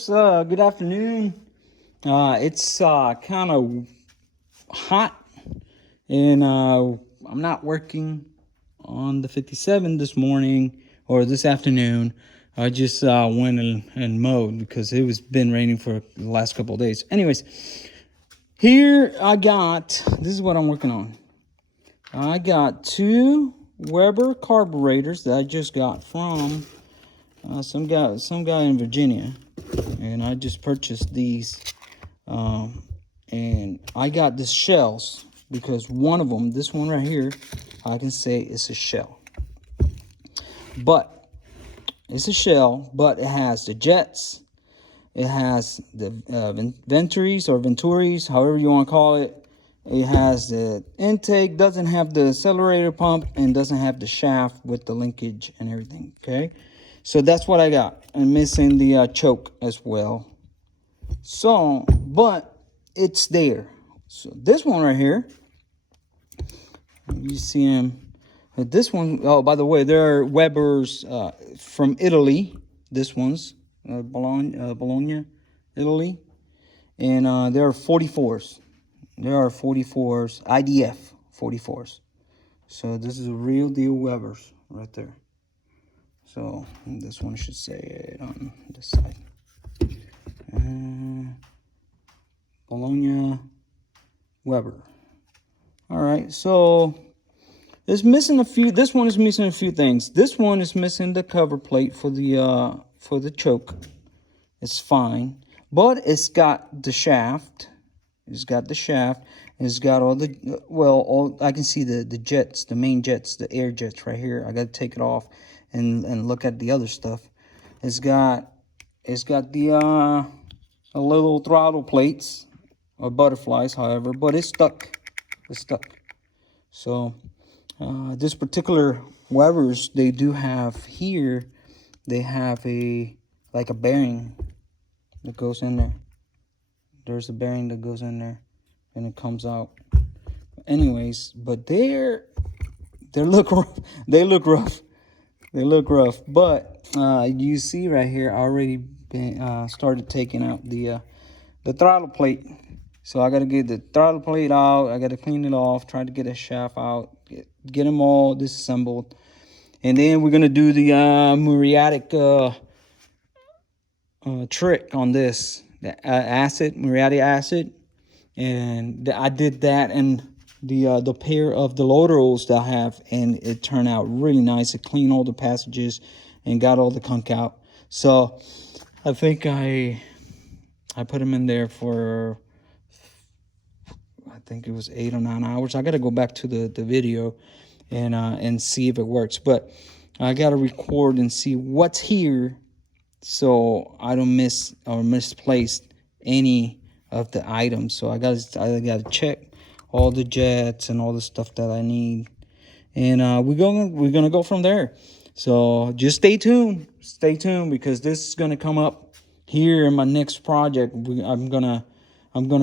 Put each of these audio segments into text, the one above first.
folks, good afternoon. It's kind of hot, and I'm not working on the 57 this morning or this afternoon. I just went and mowed because it was been raining for the last couple of days. Anyways, here this is what I'm working on. I got two Weber carburetors that I just got from some guy in Virginia, and I just purchased these. And I got this shells because one of them, this one right here, I can say it's a shell. But it's a shell, but it has the jets, it has the venturis, however you want to call it. It has the intake, doesn't have the accelerator pump, and doesn't have the shaft with the linkage and everything. Okay, so that's what I got. I'm missing the choke as well. So, but it's there. So this one right here, you see him. This one, oh, by the way, there are Webers from Italy. This one's Bologna, Italy. And there are 44s. There are 44s, IDF 44s. So this is a real deal Webers right there. So this one should say it on this side. Bologna Weber. All right, so it's missing a few. This one is missing a few things. This one is missing the cover plate for the choke. It's fine, but it's got the shaft. It's got the shaft. It's got all the all I can see the jets, the main jets, the air jets right here. I got to take it off and look at the other stuff. It's got the little throttle plates or butterflies, however, but it's stuck. It's stuck. So this particular Webers, they do have here, they have like a bearing that goes in there. There's a bearing that goes in there and it comes out. Anyways, but they look rough. They look rough. They look rough. But you see right here, I already started taking out the throttle plate. So I got to get the throttle plate out. I got to clean it off, try to get a shaft out, get them all disassembled. And then we're going to do the muriatic trick on this, the muriatic acid. And I did that and the pair of the loaders that I have, and it turned out really nice. It cleaned all the passages and got all the gunk out. So I think I put them in there for, I think it was 8 or 9 hours. I got to go back to the video and see if it works. But I got to record and see what's here so I don't miss or misplace any of the items. So I got to check all the jets and all the stuff that I need. And we're gonna go from there. So just stay tuned. Stay tuned, because this is gonna come up here in my next project. I'm gonna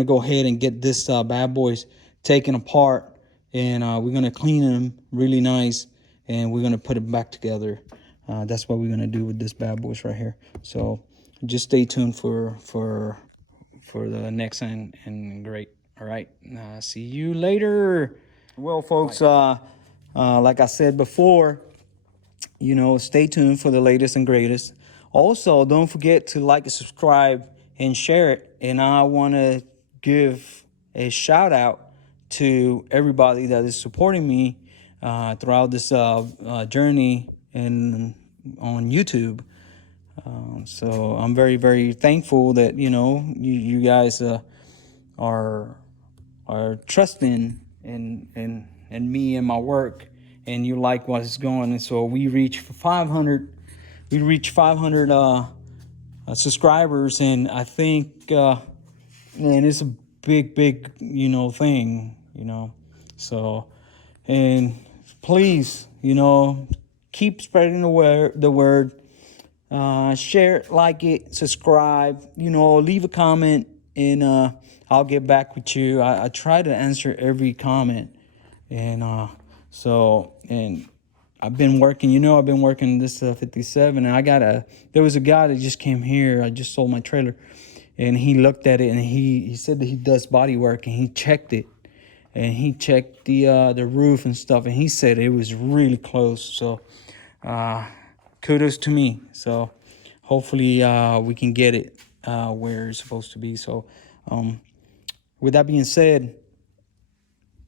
go ahead and get this bad boys taken apart, and we're gonna clean them really nice, and we're gonna put it back together. That's what we're gonna do with this bad boys right here. So just stay tuned for the next and great. All right, see you later. Well, folks, like I said before, stay tuned for the latest and greatest. Also, don't forget to like and subscribe and share it. And I want to give a shout out to everybody that is supporting me throughout this journey and on YouTube. So I'm very, very thankful that you guys are trusting in me and my work, and you like what is going. And so we reach 500. We reach 500 subscribers, and I think man, it's a big thing. So, and please, keep spreading the word. Share it, like it, subscribe, leave a comment, and I'll get back with you. I try to answer every comment, and I've been working, I've been working this 57, and there was a guy that just came here. I just sold my trailer, and he looked at it, and he said that he does body work, and he checked it, and he checked the roof and stuff, and he said it was really close. So kudos to me. So hopefully we can get it where it's supposed to be. So with that being said,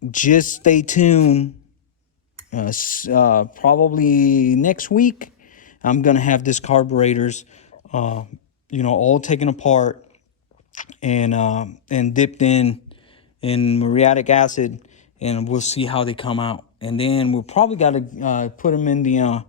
just stay tuned. Probably next week, I'm gonna have this carburetors, all taken apart and dipped in muriatic acid, and we'll see how they come out. And then we'll probably gotta put them in the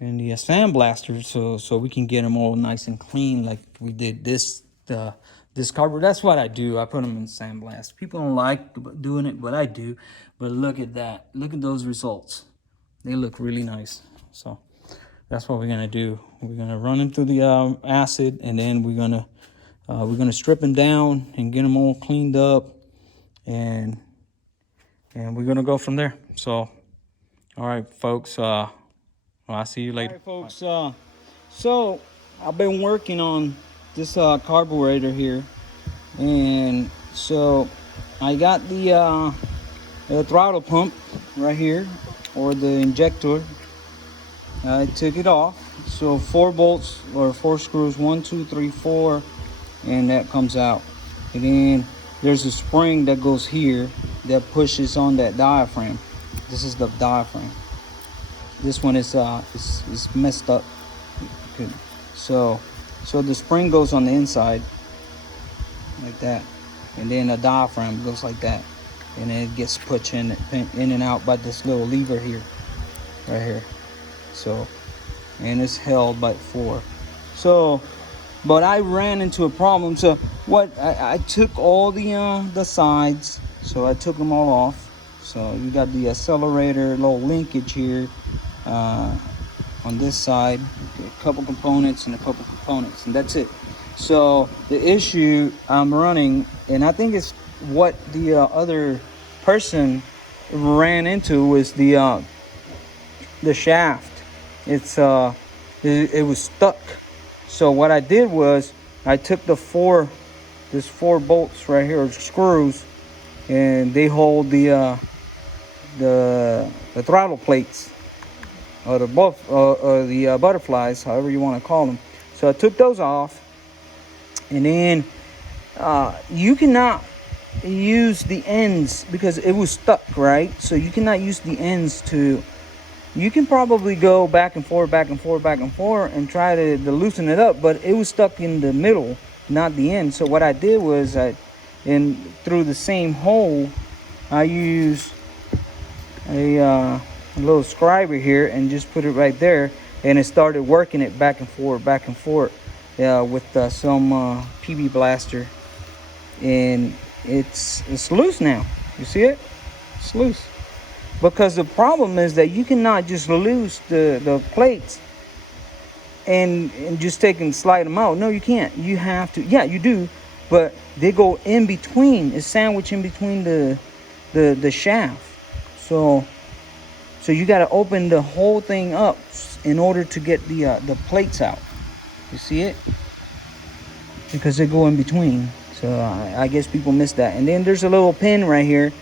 sandblaster, so we can get them all nice and clean like we did this carburetor. That's what I do. I put them in sandblast. People don't like doing it, but I do. But look at that. Look at those results. They look really nice. So that's what we're gonna do. We're gonna run them through the acid, and then we're gonna strip them down and get them all cleaned up, and we're gonna go from there. So, all right, folks. I'll see you later. All right, folks. So I've been working on this carburetor here, and so I got the throttle pump right here, or the injector. I took it off. So 4 bolts or 4 screws, 1, 2, 3, 4, and that comes out. And then there's a spring that goes here that pushes on that diaphragm. This is the diaphragm. This one is messed up. Okay. So the spring goes on the inside like that, and then the diaphragm goes like that, and then it gets pushed in and out by this little lever here, right here. So, and it's held by 4. So, but I ran into a problem. So what I took all the sides, so I took them all off. So you got the accelerator, little linkage here on this side, a couple components and a couple components, and that's it. So the issue I'm running, and I think it's what the other person ran into, was the shaft. It was stuck. So what I did was I took the 4 bolts right here, or screws, and they hold the throttle plates, or the butterflies, however you want to call them. So I took those off, and then you cannot use the ends because it was stuck, right? So you cannot use the ends to. You can probably go back and forth, and try to loosen it up, but it was stuck in the middle, not the end. So what I did was, through the same hole, I used a little scriber here and just put it right there, and it started working it back and forth with some PB blaster, and it's loose now. You see it? It's loose. Because the problem is that you cannot just loose the plates and just take and slide them out. No, you can't. You have to. Yeah, you do, but they go in between. It's sandwiched in between the shaft. So you got to open the whole thing up in order to get the plates out. You see it? Because they go in between. So I guess people miss that. And then there's a little pin right here.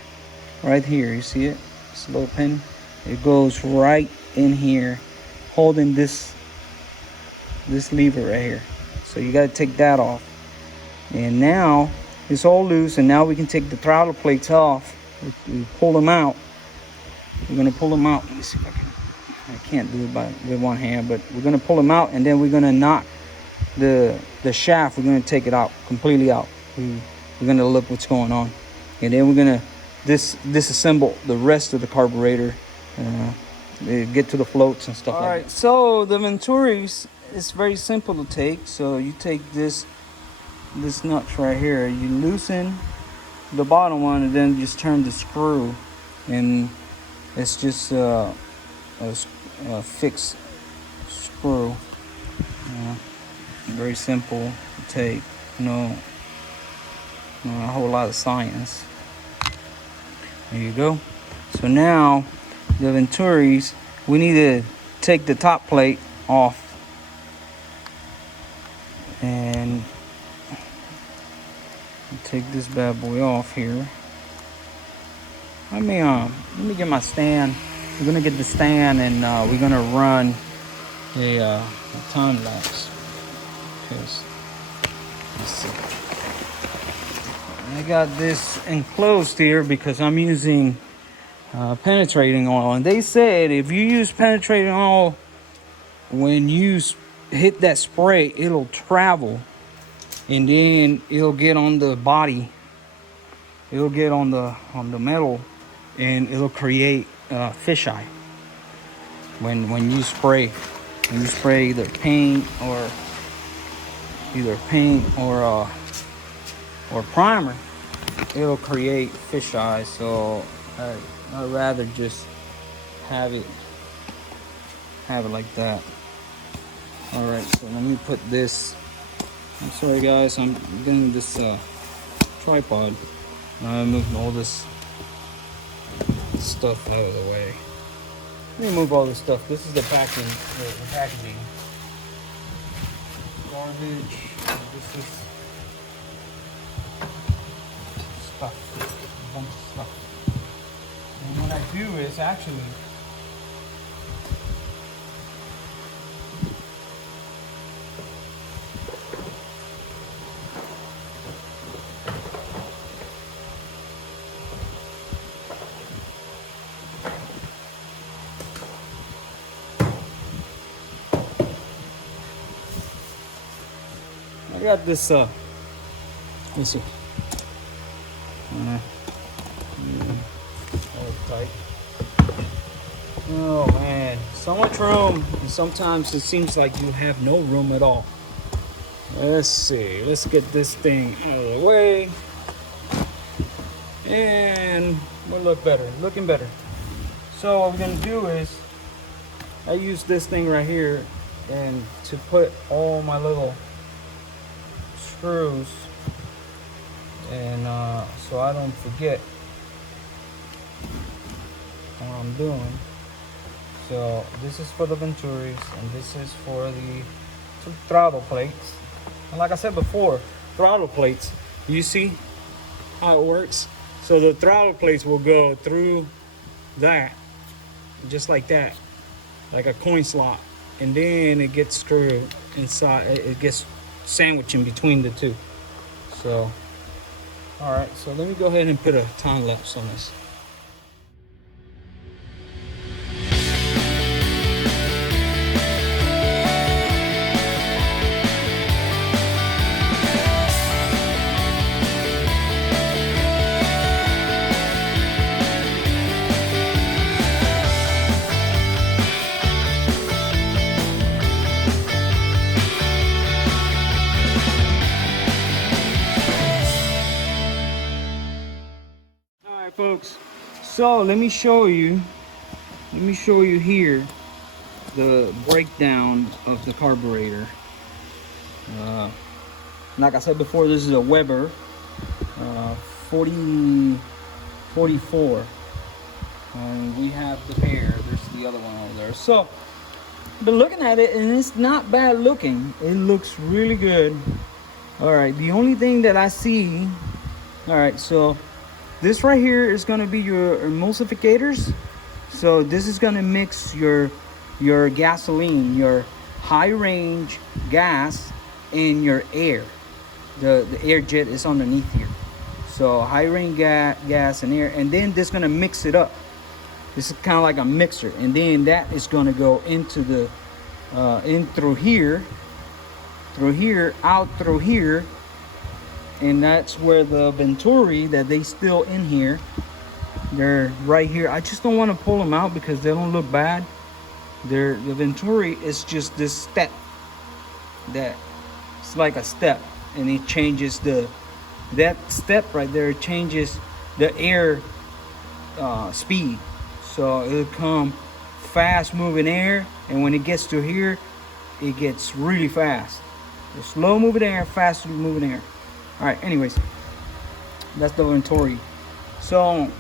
You see it? It's a little pin. It goes right in here, holding this lever right here. So you got to take that off. And now it's all loose, and now we can take the throttle plates off. We pull them out. We're gonna pull them out. Let me see if I can't do it with one hand, but we're gonna pull them out, and then we're gonna knock the shaft. We're gonna take it out completely out. We're gonna look what's going on, and then we're gonna disassemble the rest of the carburetor, get to the floats and stuff. All right, so the Venturis is very simple to take. So you take this nuts right here, you loosen the bottom one, and then just turn the screw, and it's just a fixed screw. Very simple to take. No a whole lot of science. There you go. So now the Venturis, we need to take the top plate off and take this bad boy off here. Let me get my stand. We're gonna get the stand and we're gonna run a time lapse. Let's see. I got this enclosed here because I'm using penetrating oil, and they said if you use penetrating oil, when you hit that spray, it'll travel, and then it'll get on the body. It'll get on the metal, and it'll create fisheye when you spray. When you spray either paint or primer, it'll create fisheye. So I'd rather just have it like that. All right, so let me put this. I'm sorry guys, I'm getting this tripod. I'm moving all this stuff out of the way. Let me move all this stuff. This is the packaging. Garbage. This is stuff. A bunch of stuff. And what I do is actually I got this let's see. Tight. Oh man, so much room, and sometimes it seems like you have no room at all. Let's see, let's get this thing out of the way, and we'll look better, looking better. So what we're gonna do is, I use this thing right here, and to put all my little screws, and so I don't forget what I'm doing. So this is for the Venturis, and this is for the two throttle plates. And like I said before, throttle plates, you see how it works? So the throttle plates will go through that, just like that, like a coin slot, and then it gets screwed inside. It gets sandwiched in between the two. So all right, so let me go ahead and put a time lapse on this. Folks, so let me show you here the breakdown of the carburetor. Like I said before, this is a Weber 4044, and we have the pair. There's the other one over there. So but looking at it, and it's not bad looking, it looks really good. All right, the only thing that I see, all right, so this right here is going to be your emulsificators. So this is going to mix your gasoline, your high range gas, and your air. The air jet is underneath here. So high range gas and air, and then this is going to mix it up. This is kind of like a mixer, and then that is going to go into the in through here, out through here. And that's where the Venturi that they still in here, they're right here. I just don't want to pull them out because they don't look bad. The Venturi is just this step, that it's like a step, and it changes that step right there. It changes the air speed, so it'll come fast moving air, and when it gets to here, it gets really fast. The slow moving air, fast moving air. All right, anyways, that's the Venturi. So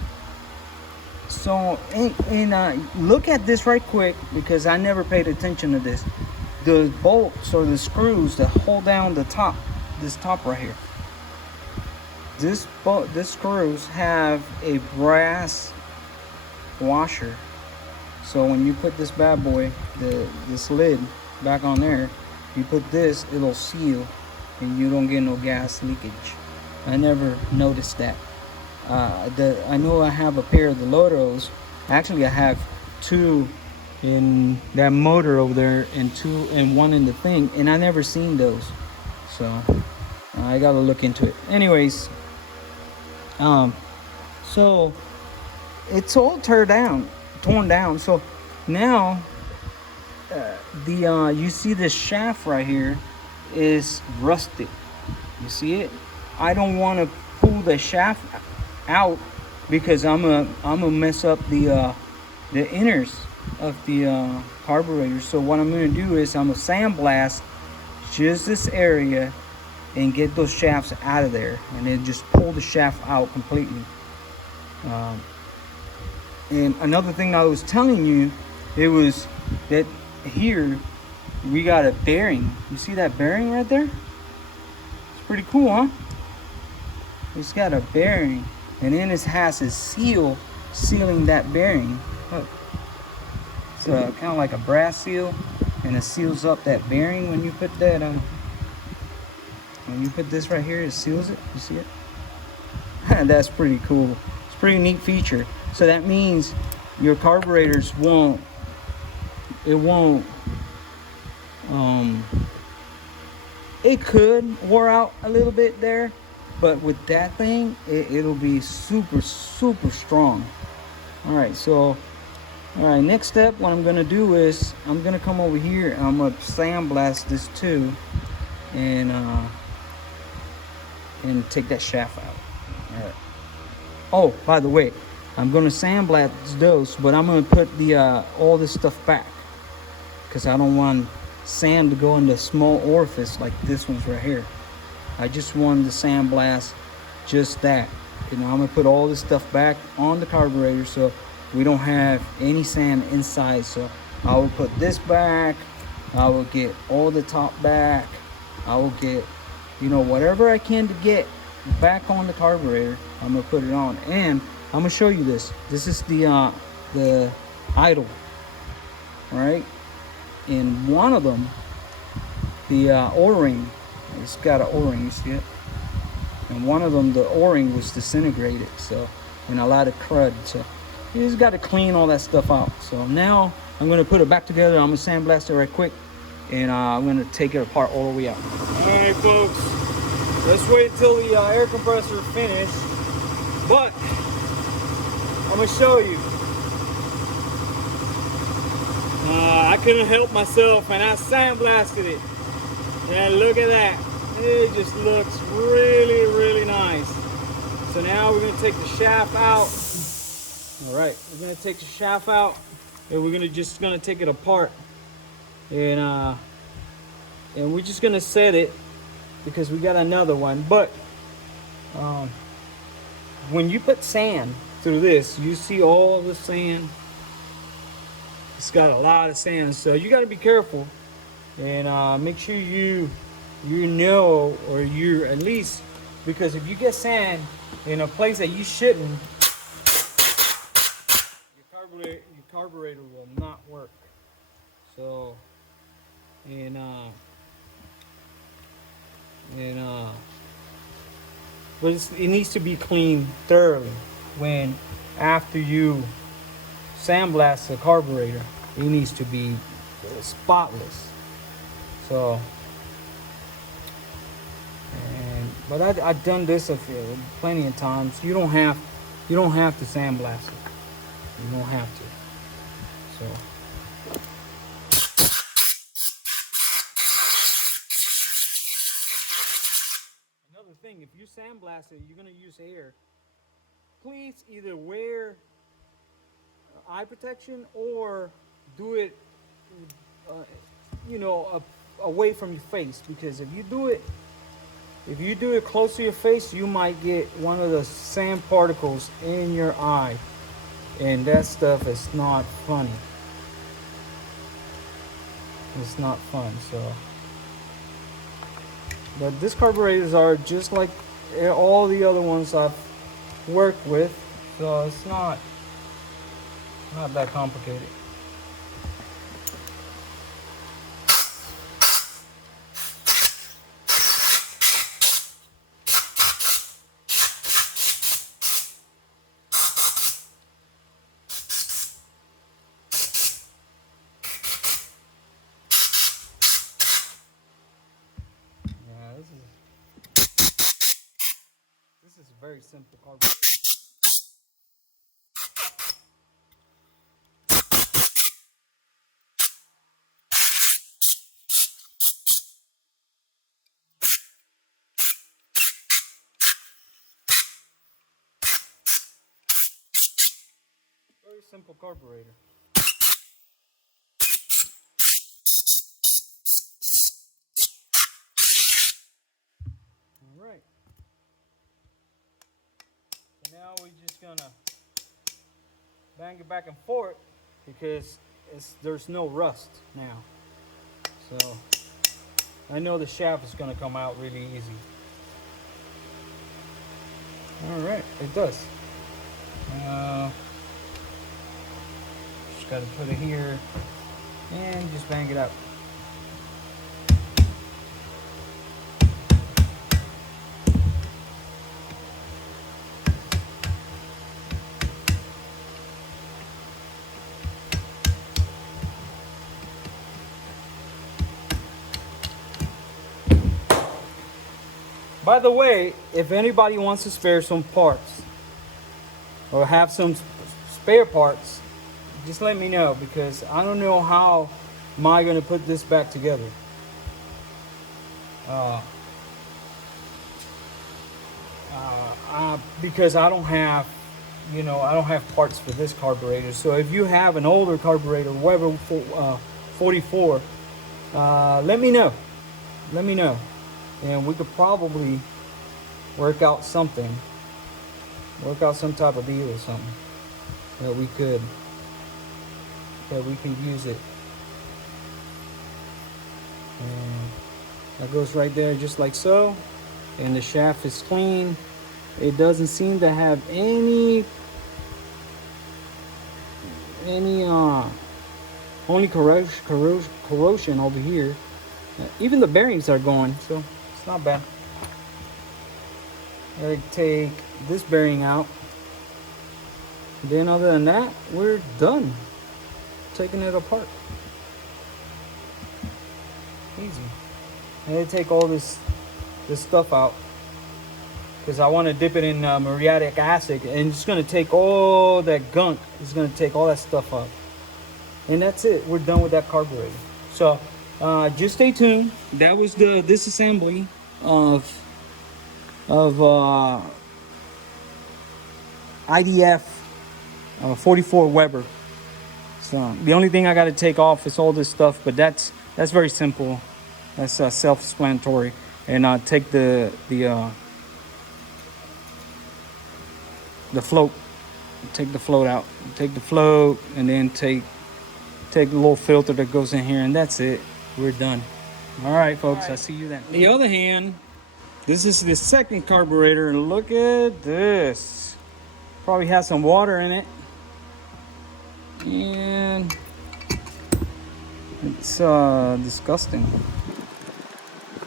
So, look at this right quick, because I never paid attention to this. The bolts or the screws that hold down the top, this top right here. This screws have a brass washer. So when you put this bad boy, this lid back on there, you put this, it'll seal, and you don't get no gas leakage. I never noticed that. I know I have a pair of the Lotos. Actually, I have two in that motor over there, and one in the thing, and I never seen those. So I gotta look into it. Anyways, so it's all torn down. So now you see this shaft right here is rusted. You see it? I don't want to pull the shaft out because I'm gonna mess up the inners of the carburetor. So what I'm gonna do is I'm gonna sandblast just this area and get those shafts out of there, and then just pull the shaft out completely. And another thing I was telling you, it was that here we got a bearing. You see that bearing right there? It's pretty cool, huh? It's got a bearing, and then it has a seal sealing that bearing. Look. It's kind of like a brass seal, and it seals up that bearing when you put that when you put this right here, it seals it. You see it? That's pretty cool. It's a pretty neat feature. So that means your carburetors it could wear out a little bit there, but with that thing, it'll be super strong. All right, next step, what I'm gonna do is I'm gonna come over here and I'm gonna sandblast this too, and take that shaft out. All right. Oh, by the way, I'm gonna sandblast those, but I'm gonna put the all this stuff back, because I don't want sand to go into small orifice like this one's right here. I just wanted to sandblast just that. You know, I'm gonna put all this stuff back on the carburetor so we don't have any sand inside. So I will put this back, I will get all the top back, I will get, you know, whatever I can to get back on the carburetor. I'm gonna put it on, and I'm gonna show you this. This is the idle, all right? In one of them, the O-ring, it's got an O-ring, you see it? And one of them, the O-ring was disintegrated, so, and a lot of crud. So you just got to clean all that stuff out. So now I'm gonna put it back together. I'm gonna sandblast it right quick, and I'm gonna take it apart all the way out. All right, folks, let's wait until the air compressor is finished, but I'm gonna show you. I couldn't help myself, and I sandblasted it. Yeah, look at that. It just looks really nice. So now we're gonna take the shaft out. All right, we're gonna take the shaft out, and we're just gonna take it apart, and we're just gonna set it because we got another one. But when you put sand through this, you see all the sand. It's got a lot of sand, so you got to be careful, and make sure you know, or you at least, because if you get sand in a place that you shouldn't, your carburetor will not work. So, but it needs to be cleaned thoroughly after you sandblast the carburetor. It needs to be spotless. So, but I've done this plenty of times. You don't have to sandblast it. You don't have to. So. Another thing, if you sandblast it, you're gonna use air. Please either wear eye protection or do it, away from your face, because if you do it close to your face, you might get one of the sand particles in your eye. and that stuff is not funny. It's not fun. So, but these carburetors are just like all the other ones I've worked with, so it's not that complicated. Yeah, this is a very simple carburetor. Very simple carburetor. All right. So now we're just gonna bang it back and forth because there's no rust now. So I know the shaft is gonna come out really easy. All right, it does. Just gotta put it here and just bang it out. By the way, if anybody wants to spare some parts or have some spare parts, just let me know, because I don't know how am I going to put this back together. Because I don't have, I don't have parts for this carburetor. So if you have an older carburetor, Weber 44, let me know. Let me know. And we could probably work out some type of deal or something that we can use it. And that goes right there, just like so. And the shaft is clean. It doesn't seem to have any only corrosion over here. Even the bearings are going, so it's not bad. I take this bearing out. Then other than that, we're done taking it apart. Easy. I take all this stuff out because I want to dip it in muriatic acid, and it's going to take all that gunk. It's going to take all that stuff out, and that's it. We're done with that carburetor. So just stay tuned. That was the disassembly of IDF 44 Weber. So the only thing I got to take off is all this stuff, but that's very simple. That's self-explanatory. And take the float. Take the float out. Take the float, and then take the little filter that goes in here, and that's it. We're done. All right, folks. All right. I'll see you then. On the other hand, this is the second carburetor, and look at this. Probably has some water in it, and it's disgusting.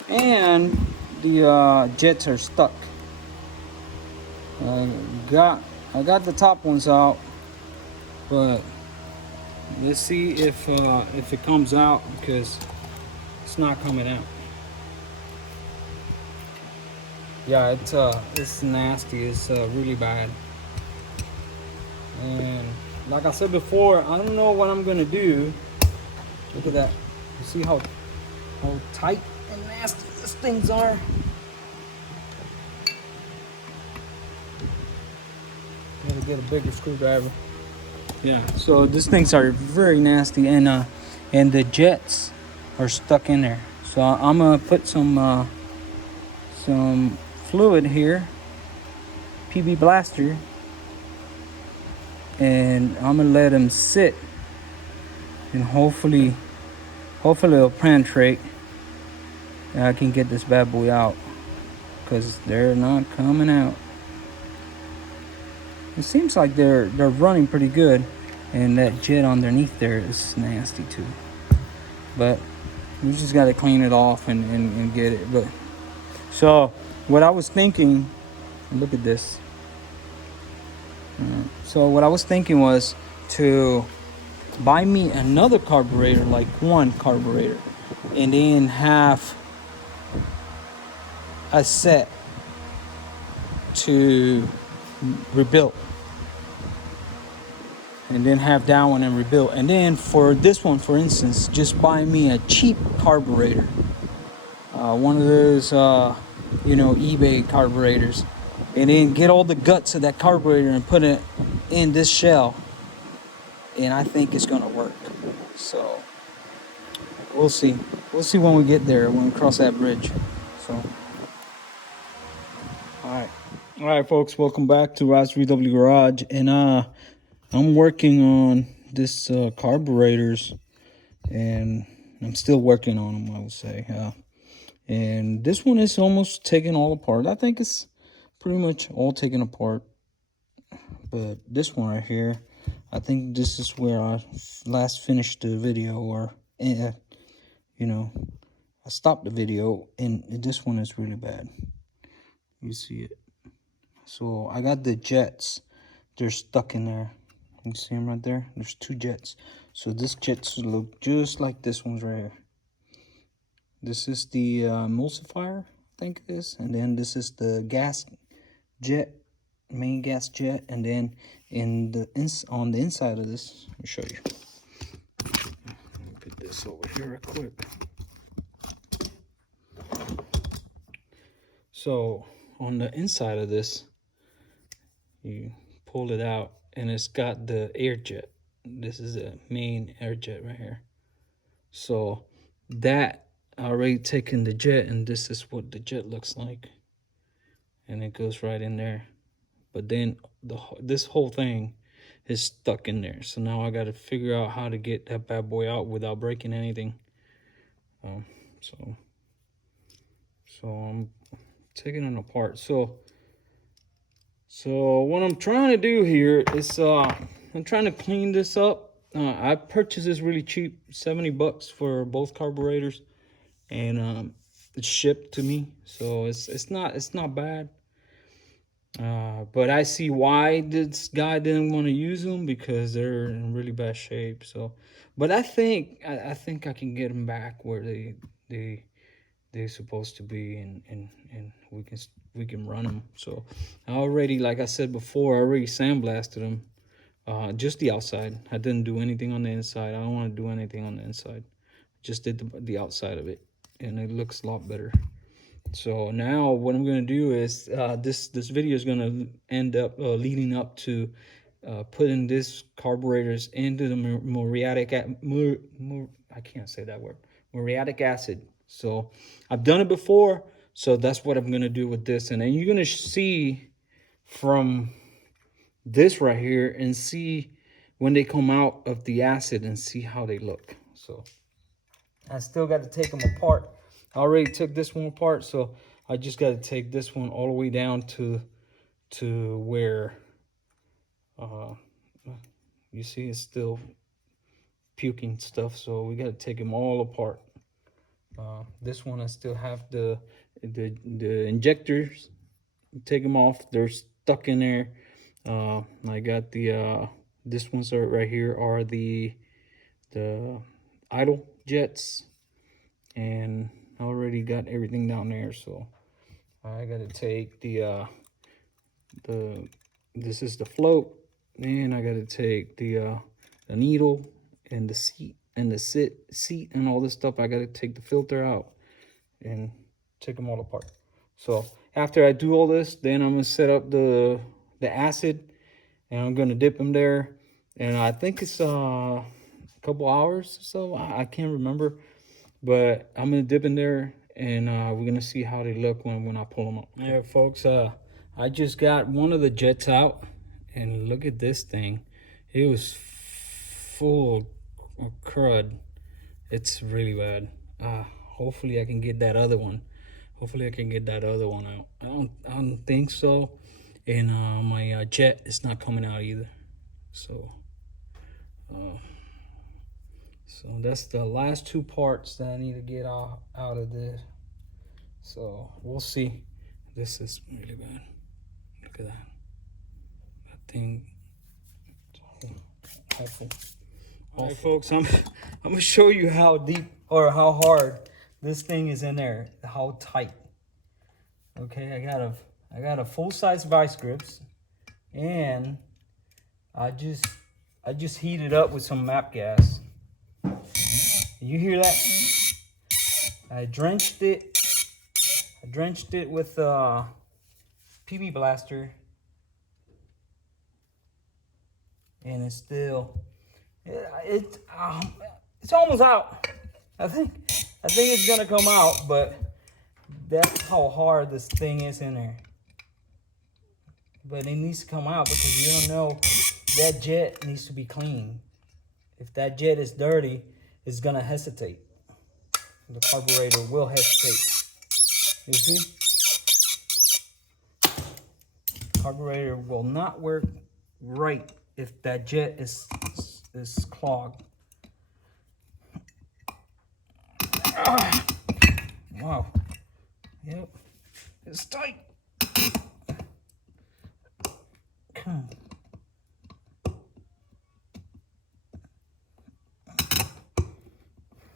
And the jets are stuck. I got the top ones out, but let's see if it comes out, because it's not coming out. Yeah, it's nasty. It's really bad. And like I said before, I don't know what I'm gonna do. Look at that. You see how tight and nasty these things are? Gotta get a bigger screwdriver. Yeah, so these things are very nasty, and the jets are stuck in there. So I'm gonna put some fluid here, PB Blaster, and I'm gonna let them sit, and hopefully it'll penetrate and I can get this bad boy out, because they're not coming out. It seems like they're running pretty good, and that jet underneath there is nasty too. But we just got to clean it off and get it. But so what I was thinking, look at this. So what I was thinking was to buy me another carburetor, like one carburetor, and then have a set to rebuild, and then have that one and rebuild. And then for this one, for instance, just buy me a cheap carburetor, one of those eBay carburetors, and then get all the guts of that carburetor and put it in this shell, and I think it's gonna work. So we'll see when we get there, when we cross that bridge. So all right folks, welcome back to Raspberry W Garage. And I'm working on this carburetors, and I'm still working on them, I would say. And this one is almost taken all apart. I think it's pretty much all taken apart. But this one right here, I think this is where I last finished the video, or I stopped the video, and this one is really bad. You see it. So I got the jets. They're stuck in there. You see them right there? There's two jets. So this jets look just like this one's right here. This is the emulsifier, I think it is. And then this is the gas jet, main gas jet. And then on the inside of this, let me show you. Let me put this over here real quick. So on the inside of this, you pull it out, and it's got the air jet. This is the main air jet right here. So that I already taken the jet, and this is what the jet looks like, and it goes right in there. But then this whole thing is stuck in there. So now I got to figure out how to get that bad boy out without breaking anything. So I'm taking it apart. So what I'm trying to do here is I'm trying to clean this up. I purchased this really cheap, $70 for both carburetors, and it's shipped to me, so it's not bad. But I see why this guy didn't want to use them, because they're in really bad shape. So, but I think I can get them back where they're supposed to be, and we can run them. So I already, like I said before, I already sandblasted them, just the outside. I didn't do anything on the inside. I don't want to do anything on the inside. Just did the outside of it, and it looks a lot better. So now what I'm going to do is this video is going to end up leading up to putting this carburetors into the muriatic I can't say that word, muriatic acid. So I've done it before, so that's what I'm going to do with this. And then you're going to see from this right here, and see when they come out of the acid, and see how they look. So I still got to take them apart. I already took this one apart, so I just got to take this one all the way down to where you see it's still puking stuff. So we got to take them all apart. This one I still have the injectors. Take them off. They're stuck in there. I got the this ones are right here are the idle jets, and I already got everything down there. So I got to take the this is the float, and I got to take the needle and the seat and the seat and all this stuff. I got to take the filter out and take them all apart. So after I do all this, then I'm gonna set up the acid, and I'm gonna dip them there, and I think it's a couple hours or so. I can't remember, but I'm gonna dip in there, and we're gonna see how they look when I pull them up. Yeah, folks, I just got one of the jets out, and look at this thing. it was full of crud. It's really bad. Hopefully I can get that other one. Hopefully I can get that other one out. I don't think so. And my jet is not coming out either. So so that's the last two parts that I need to get out of this. So we'll see. This is really bad. Look at that. That thing. Awful. All right, folks, I'm gonna show you how deep or how hard this thing is in there, how tight. Okay, I got a full-size vice grips, and I just heat it up with some map gas. You hear that? I drenched it with PB blaster, and it's still it's almost out. I think it's gonna come out, but that's how hard this thing is in there. But it needs to come out because you don't know, that jet needs to be clean. If that jet is dirty, it's gonna hesitate. The carburetor will hesitate. You see? Carburetor will not work right if that jet is clogged. Wow. Yep. It's tight. Come on.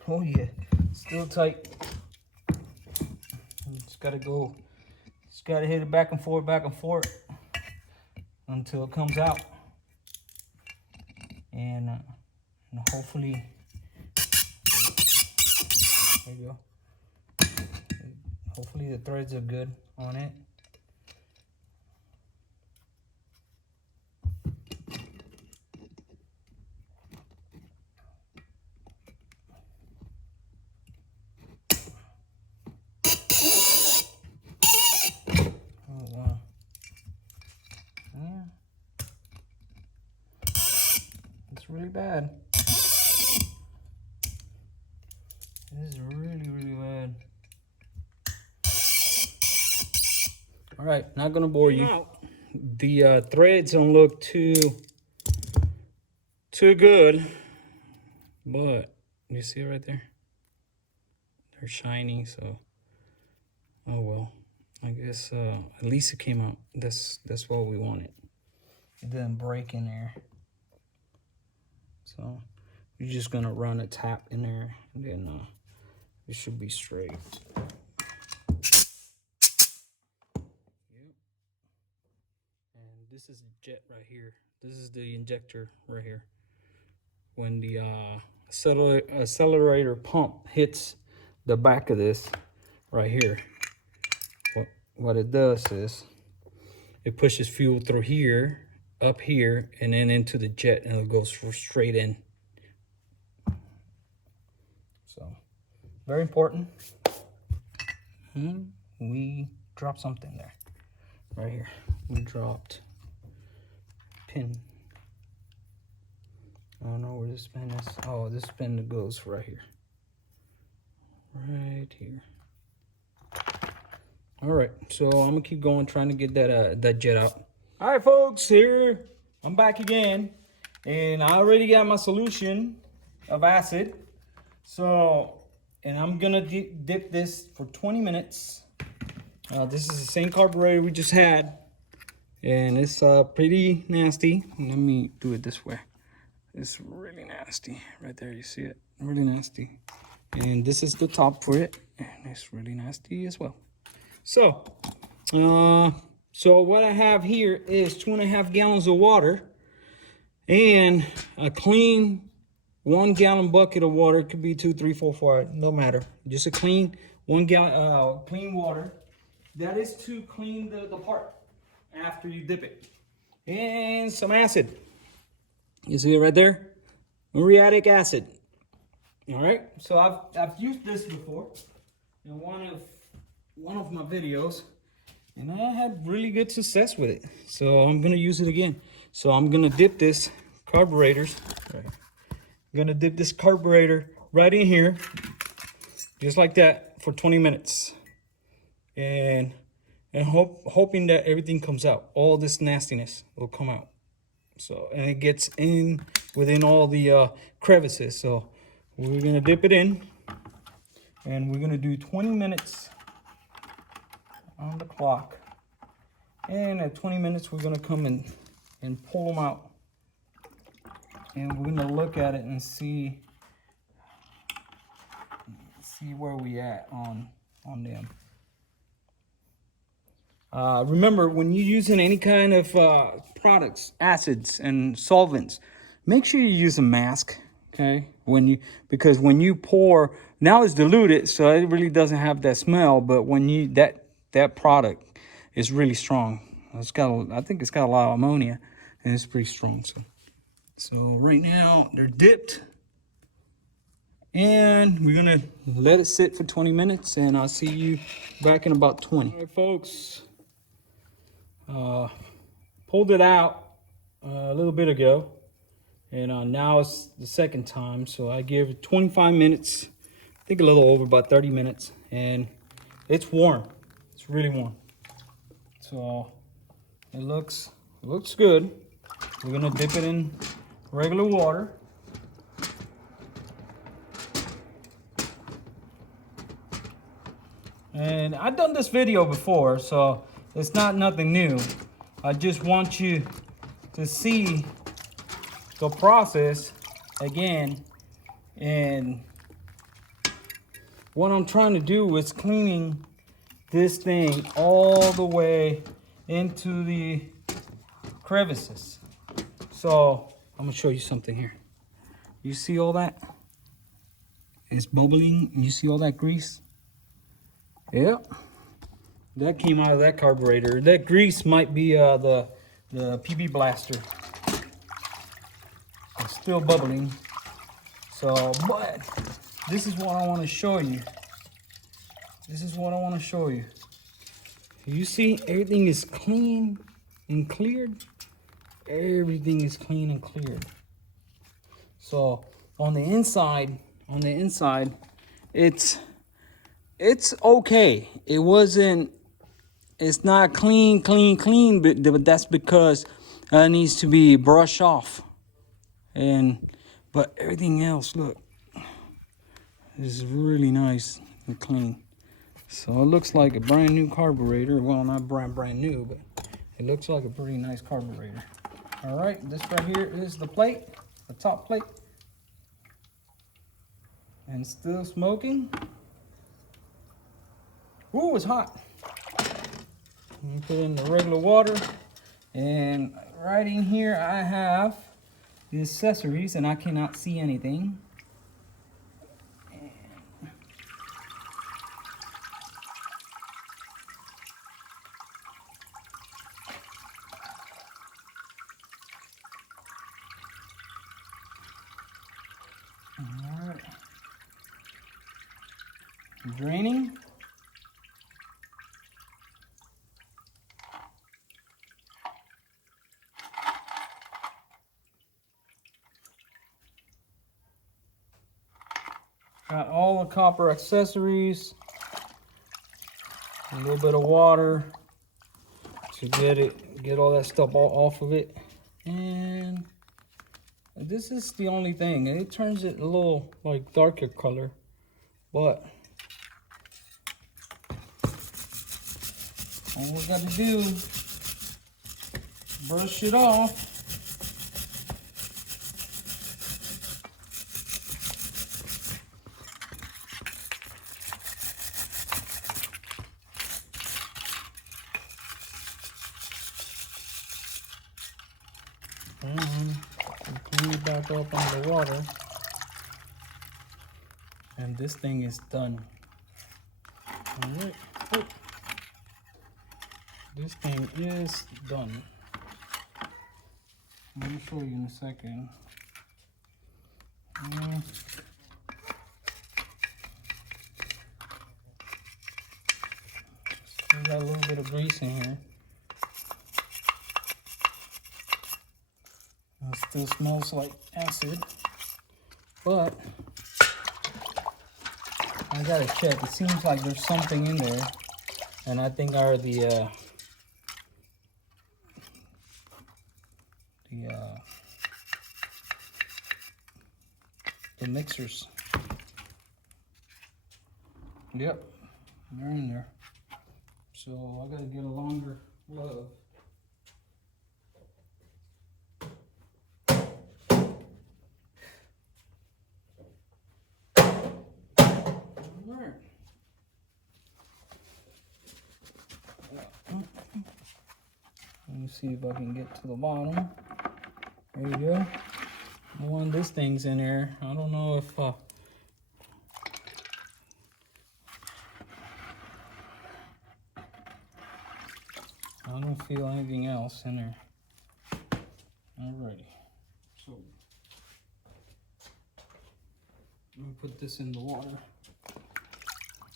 Oh yeah, still tight. Just gotta go. Just gotta hit it back and forth until it comes out, and hopefully, there you go. Hopefully the threads are good on it. Really bad. This is really bad. All right, not gonna bore you. The threads don't look too good, but you see it right there? They're shiny, so oh well. I guess at least it came out. That's what we wanted. It didn't break in there. So you're just gonna run a tap in there, and then it should be straight. Yep. And this is the jet right here. This is the injector right here. When the accelerator pump hits the back of this right here, what it does is it pushes fuel through here, up here, and then into the jet, and it goes straight in. So very important. And we dropped something there right here. We dropped pin. I don't know where this pin is. Oh, this pin goes right here. Right here. All right, so I'm gonna keep going, trying to get that jet out. All right, folks, here I'm back again, and I already got my solution of acid. So, and I'm gonna dip this for 20 minutes. This is the same carburetor we just had, and it's pretty nasty. Let me do it this way. It's really nasty right there. You see it? Really nasty. And this is the top for it, and it's really nasty as well. So, so what I have here is 2.5 gallons of water and a clean 1 gallon bucket of water. It could be 2, 3, 4, 5, no matter. Just a clean 1 gallon, clean water. That is to clean the part after you dip it. And some acid. You see it right there? Muriatic acid. All right. So I've used this before in one of my videos, and I had really good success with it. So I'm gonna use it again. So I'm gonna dip this carburetors. I'm gonna dip this carburetor right in here, just like that, for 20 minutes. And hoping that everything comes out. All this nastiness will come out. So, and it gets in within all the crevices. So we're gonna dip it in, and we're gonna do 20 minutes on the clock. And at 20 minutes, we're gonna come in and pull them out. And we're gonna look at it and see where we at on them. Remember, when you're using any kind of products, acids and solvents, make sure you use a mask, okay? Because when you pour, now it's diluted, so it really doesn't have that smell. But when that product is really strong. I think it's got a lot of ammonia, and it's pretty strong. So right now they're dipped, and we're gonna let it sit for 20 minutes, and I'll see you back in about 20. All right, folks. Pulled it out a little bit ago, and now it's the second time, so I give it 25 minutes, I think a little over, about 30 minutes, and it's warm. It's really warm. So it looks good. We're gonna dip it in regular water. And I've done this video before, so it's not nothing new. I just want you to see the process again. And what I'm trying to do is cleaning this thing all the way into the crevices. So I'm gonna show you something here. You see all that? It's bubbling. You see all that grease? Yep. That came out of that carburetor. That grease might be the PB blaster. It's still bubbling. So, but this is what I want to show you. This is what I want to show you. You see, everything is clean and cleared. Everything is clean and cleared. So on the inside, it's okay. It's not clean, but that's because it needs to be brushed off. But everything else, look, is really nice and clean. So it looks like a brand new carburetor. Well, not brand new, but it looks like a pretty nice carburetor. All right, this right here is the plate, the top plate. And still smoking. Ooh, it's hot. You put in the regular water, and right in here I have the accessories, and I cannot see anything. All right. Draining. Got all the copper accessories, a little bit of water to get all that stuff off of it. And this is the only thing. It turns it a little like darker color, but all we got to do, brush it off. And clean it back up on the water, and this thing is done. All right. Oh. This thing is done. Let me show you in a second. Still got a little bit of grease in here. It still smells like acid, but I gotta check. It seems like there's something in there, and I think are the mixers. Yep, they're in there. So I gotta get a longer glove. Alright. Let me see if I can get to the bottom. There you go. One of these things in there. I don't know if I don't feel anything else in there. Alrighty. So let me put this in the water.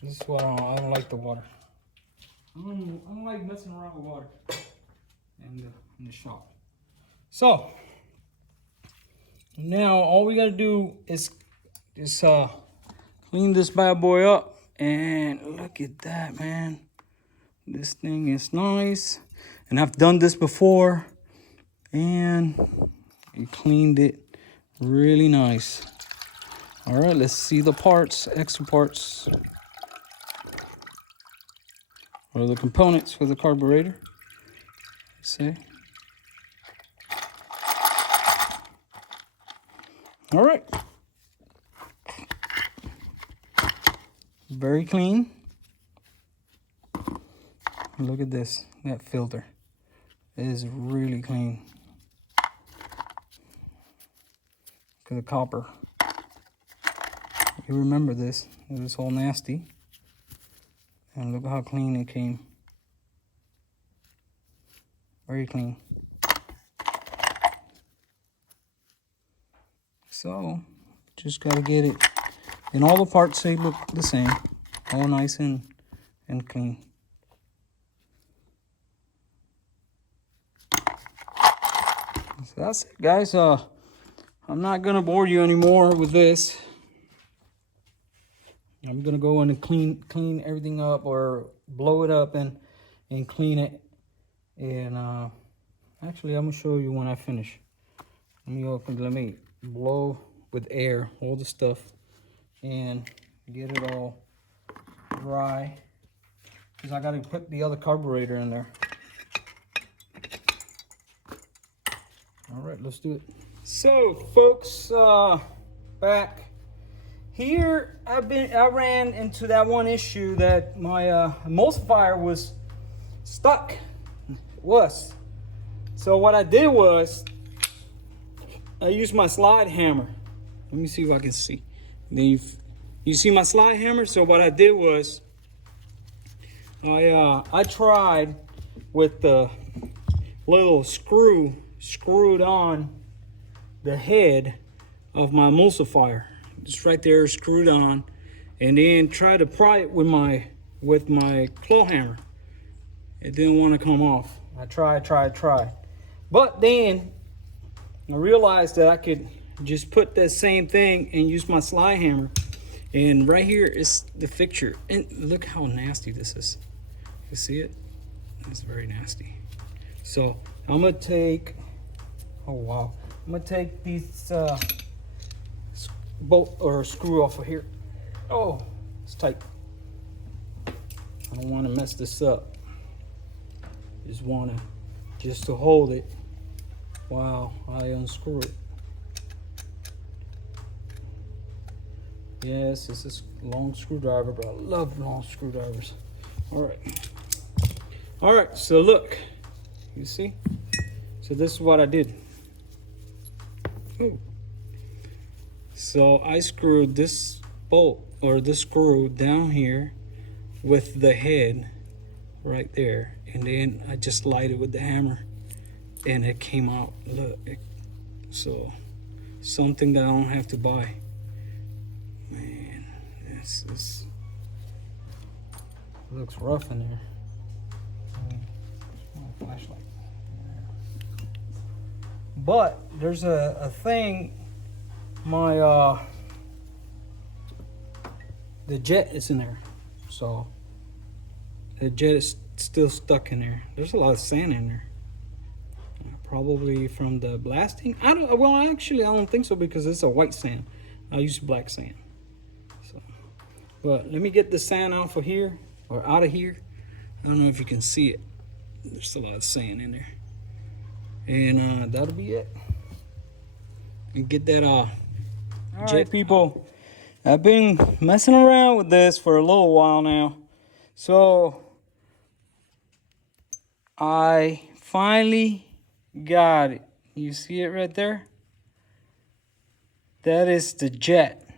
This is what I don't like the water. I don't like messing around with water in the shop. So now all we gotta do is clean this bad boy up, and look at that, man. This thing is nice, and I've done this before, and it cleaned it really nice. All right, let's see the parts, extra parts, or the components for the carburetor. Let's see. All right, very clean. Look at this, that filter is really clean. Look at the copper. You remember this, it was all nasty. And look how clean it came. Very clean. So, just gotta get it. And all the parts, they look the same. All nice and clean. So that's it, guys. I'm not gonna bore you anymore with this. I'm gonna go in and clean everything up, or blow it up and clean it. And actually, I'm gonna show you when I finish. Let me blow with air all the stuff and get it all dry, because I gotta put the other carburetor in there. All right, let's do it. So, folks, back here, I ran into that one issue that my emulsifier was stuck. So what I did was I used my slide hammer. Let me see if I can see. Then you see my slide hammer. So what I did was I tried with the little screwed on the head of my emulsifier, just right there, screwed on, and then try to pry it with my claw hammer. It didn't want to come off. I tried, but then I realized that I could just put that same thing and use my slide hammer, and right here is the fixture. And look how nasty this is. You see it? It's very nasty. So I'm gonna take, oh wow, I'm gonna take these bolt or screw off of here. Oh, it's tight. I don't want to mess this up. Just to hold it while I unscrew it. Yes, this is a long screwdriver, but I love long screwdrivers. All right, so look, you see? So this is what I did. Ooh. So I screwed this bolt or this screw down here with the head right there, and then I just light it with the hammer, and it came out. Look, so something that I don't have to buy. Man, this looks rough in there. Flashlight. But there's a thing, the jet is in there. So the jet is still stuck in there. There's a lot of sand in there. Probably from the blasting. I don't think so, because it's a white sand. I use black sand. So, but let me get the sand off of here, or out of here. I don't know if you can see it. There's a lot of sand in there. And that'll be it. And get that off. All right, people. I've been messing around with this for a little while now. So I finally got it. You see it right there? That is the jet.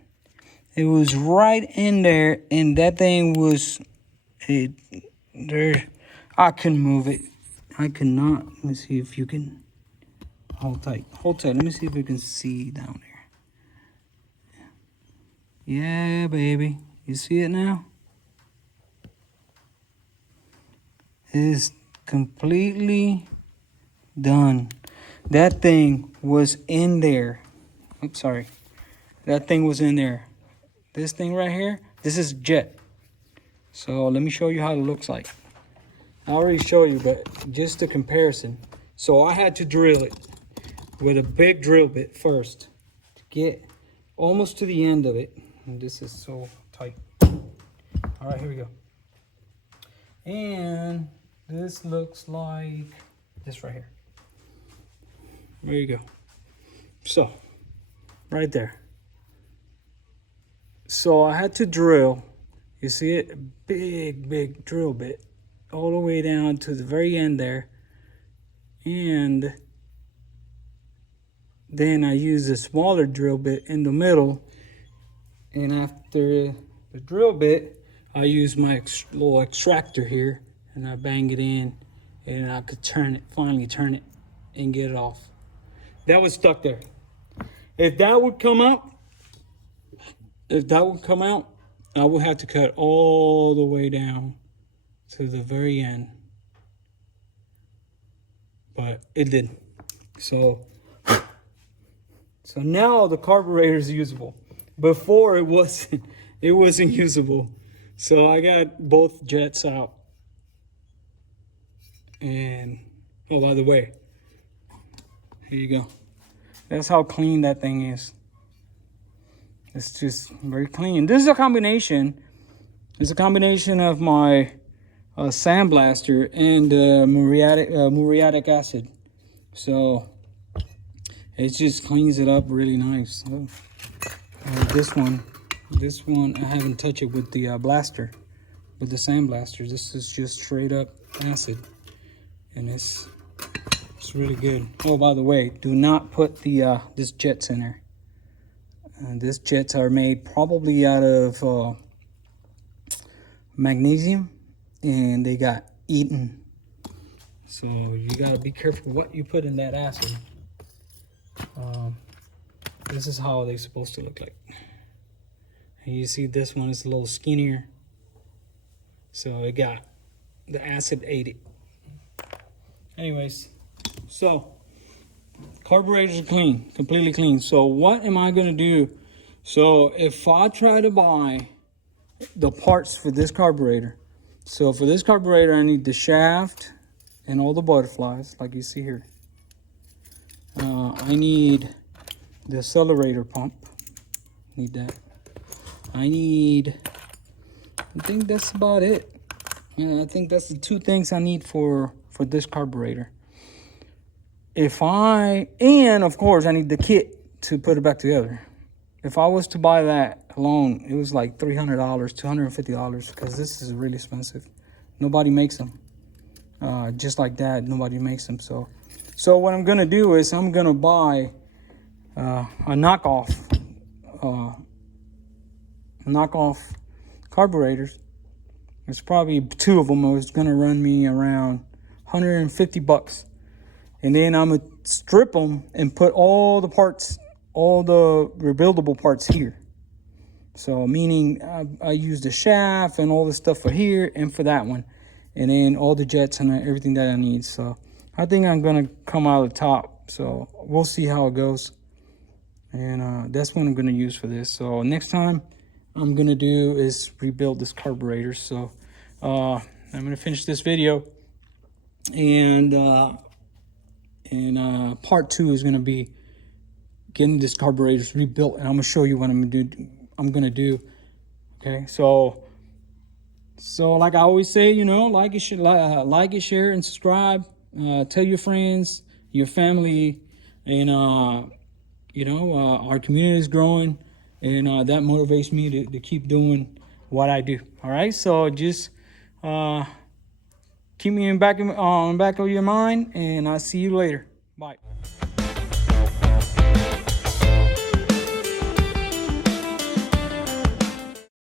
It was right in there, and that thing was there. I couldn't move it. I could not. Let me see if you can. Hold tight. Hold tight. Let me see if you can see down there. Yeah, baby. You see it now? It is completely done. That thing was in there. Oops, sorry. That thing was in there. This thing right here, this is jet. So let me show you how it looks like. I already showed you, but just a comparison. So I had to drill it with a big drill bit first to get almost to the end of it. And this is so tight. All right, here we go. And this looks like this right here. There you go. So, right there. So I had to drill, you see it? Big drill bit all the way down to the very end there. And then I used a smaller drill bit in the middle. And after the drill bit, I use my little extractor here, and I bang it in, and I could turn it, finally turn it, and get it off. That was stuck there. If that would come out, I would have to cut all the way down to the very end. But it didn't. So now the carburetor is usable. Before it wasn't usable. So I got both jets out. And oh, by the way, here you go. That's how clean that thing is. It's just very clean. This is a combination. It's a combination of my Sandblaster and muriatic acid. So it just cleans it up really nice. So, this one I haven't touched it with the blaster, with the Sandblaster. This is just straight up acid, and it's really good. Oh, by the way, do not put the this jets in there. These jets are made probably out of magnesium, and they got eaten. So you gotta be careful what you put in that acid. This is how they're supposed to look like. And you see this one is a little skinnier. So it got, the acid ate it. Anyways, so carburetors are clean, completely clean. So what am I gonna do? So if I try to buy the parts for this carburetor, so for this carburetor I need the shaft and all the butterflies like you see here. I need the accelerator pump, need that. I think that's about it. Yeah, I think that's the two things I need for this carburetor. And of course I need the kit to put it back together. If I was to buy that alone, it was like $300, $250, because this is really expensive. Nobody makes them. Just like that, nobody makes them. So what I'm gonna do is I'm gonna buy a knockoff carburetors. There's probably two of them. It's gonna run me around 150 bucks. And then I'm gonna strip them and put all the parts, all the rebuildable parts here. So meaning I use the shaft and all the stuff for here and for that one. And then all the jets and everything that I need. So I think I'm gonna come out of the top So we'll see how it goes. And that's what I'm going to use for this. So next time I'm going to do is rebuild this carburetor. So I'm going to finish this video, and part 2 is going to be getting this carburetor rebuilt, and I'm going to show you what I'm going to do. Okay, so like I always say, you know, like it, share, and subscribe. Tell your friends, your family, and you know, our community is growing, and that motivates me to keep doing what I do. All right, so just keep me in back of your mind, and I'll see you later. Bye.